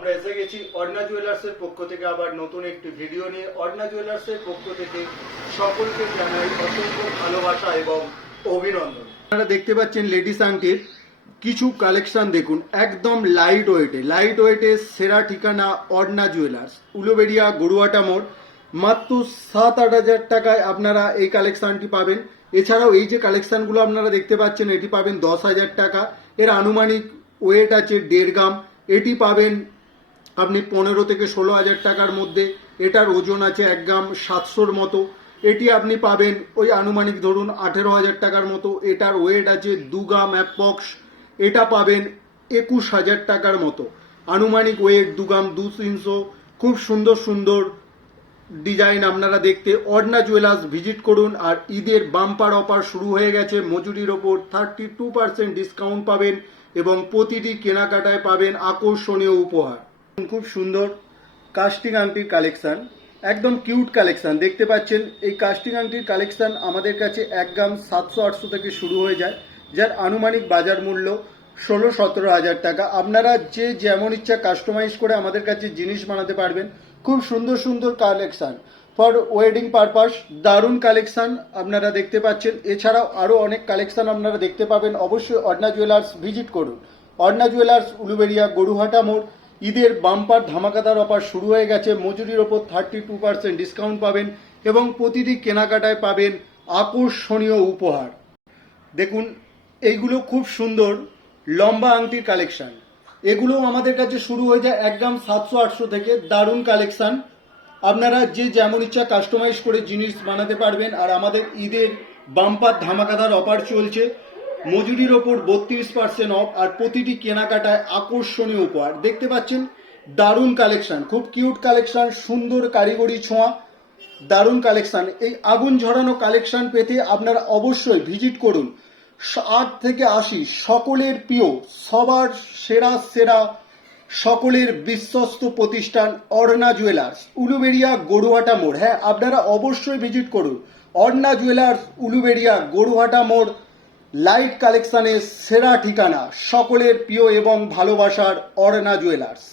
আমরা এসে গেছি অর্ণা জুয়েলার্সের পক্ষ থেকে আবার নতুন একটি ভিডিও নিয়ে। অর্ণা জুয়েলার্সের পক্ষ থেকে সকলকে জানাই অসংখ্য ভালোবাসা এবং অভিনন্দন। আপনারা দেখতে পাচ্ছেন লেডিস আংটির কিছু কালেকশন দেখুন, একদম লাইট ওয়েটে সেরা ঠিকানা অর্ণা জুয়েলার্স, উলুবেড়িয়া গড়ুয়াটা মোড়। মাত্র 7-8 হাজার টাকায় আপনারা এই কালেকশনটি পাবেন। এছাড়াও এই যে কালেকশনগুলো আপনারা দেখতে পাচ্ছেন এটি পাবেন 10,000 টাকা। এর আনুমানিক ওয়েট আছে 1.5 গ্রাম। এটি পাবেন আপনি 15 থেকে 16 হাজার টাকার মধ্যে। এটার ওজন আছে 1 গ্রাম 700-র মতো। এটি আপনি পাবেন ওই আনুমানিক ধরুন 18 হাজার টাকার মতো। এটার ওয়েট আছে 2 গ্রাম অ্যাপ্রক্স। এটা পাবেন 21 হাজার টাকার মতো। আনুমানিক ওয়েট 2 গ্রাম 200-300। খুব সুন্দর সুন্দর ডিজাইন আপনারা দেখতে অর্ণা জুয়েলার্স ভিজিট করুন। আর ঈদের বাম্পার অফার শুরু হয়ে গেছে, মজুরির ওপর 32% ডিসকাউন্ট পাবেন এবং প্রতিটি কেনাকাটায় পাবেন আকর্ষণীয় উপহার। খুব সুন্দর কাস্টিং আংটির কালেকশন, একদম কিউট কালেকশন দেখতে পাচ্ছেন। এই কাস্টিং আংটির কালেকশন আমাদের কাছে 1 গ্রাম 700-800 থেকে শুরু হয়ে যায়, যার আনুমানিক বাজার মূল্য 16-17 হাজার টাকা। আপনারা যে যেমন ইচ্ছা কাস্টমাইজ করে আমাদের কাছে জিনিস বানাতে পারবেন। খুব সুন্দর সুন্দর কালেকশন ফর ওয়েডিং পারপাস, দারুণ কালেকশন আপনারা দেখতে পাচ্ছেন। এছাড়াও আরও অনেক কালেকশন আপনারা দেখতে পাবেন। অবশ্যই অর্ণা জুয়েলার্স ভিজিট করুন। অর্ণা জুয়েলার্স, উলুবেড়িয়া গড়ুহাটা মোড়। ঈদের বাম্পার ধামাকাদার অফার শুরু হয়ে গেছে, মজুরির ওপর 32% ডিসকাউন্ট পাবেন এবং প্রতিটি কেনাকাটায় পাবেন আকর্ষণীয় উপহার। দেখুন এইগুলো খুব সুন্দর লম্বা আংটির কালেকশন। এগুলো আমাদের কাছে শুরু হয়ে যায় 1 গ্রাম 700-800 থেকে। দারুণ কালেকশন, আপনারা যে যেমন ইচ্ছা কাস্টমাইজ করে জিনিস বানাতে পারবেন। আর আমাদের ঈদের বাম্পার ধামাকাদার অফার চলছে, মজুরির ওপর 32% অফ আর প্রতিটি কেনাকাটায় আকর্ষণীয় উপহার। দেখতে পাচ্ছেন দারুণ কালেকশন, খুব কিউট কালেকশন, সুন্দর কারিগরি ছোঁয়া, দারুণ কালেকশন। এই আগুন ঝরানো কালেকশন পেতে আপনারা অবশ্যই ভিজিট করুন। 8 থেকে 80 সকলের প্রিয়, সবার সেরা সেরা, সকলের বিশ্বস্ত প্রতিষ্ঠান অর্ণা জুয়েলার্স, উলুবেড়িয়া গড়ুহাটা মোড়। হ্যাঁ, আপনারা অবশ্যই ভিজিট করুন অর্ণা জুয়েলার্স, উলুবেড়িয়া গড়ুহাটা মোড়। লাইট কালেকশনের সেরা ঠিকানা, সকলের প্রিয় এবং ভালোবাসার অর্ণা জুয়েলার্স।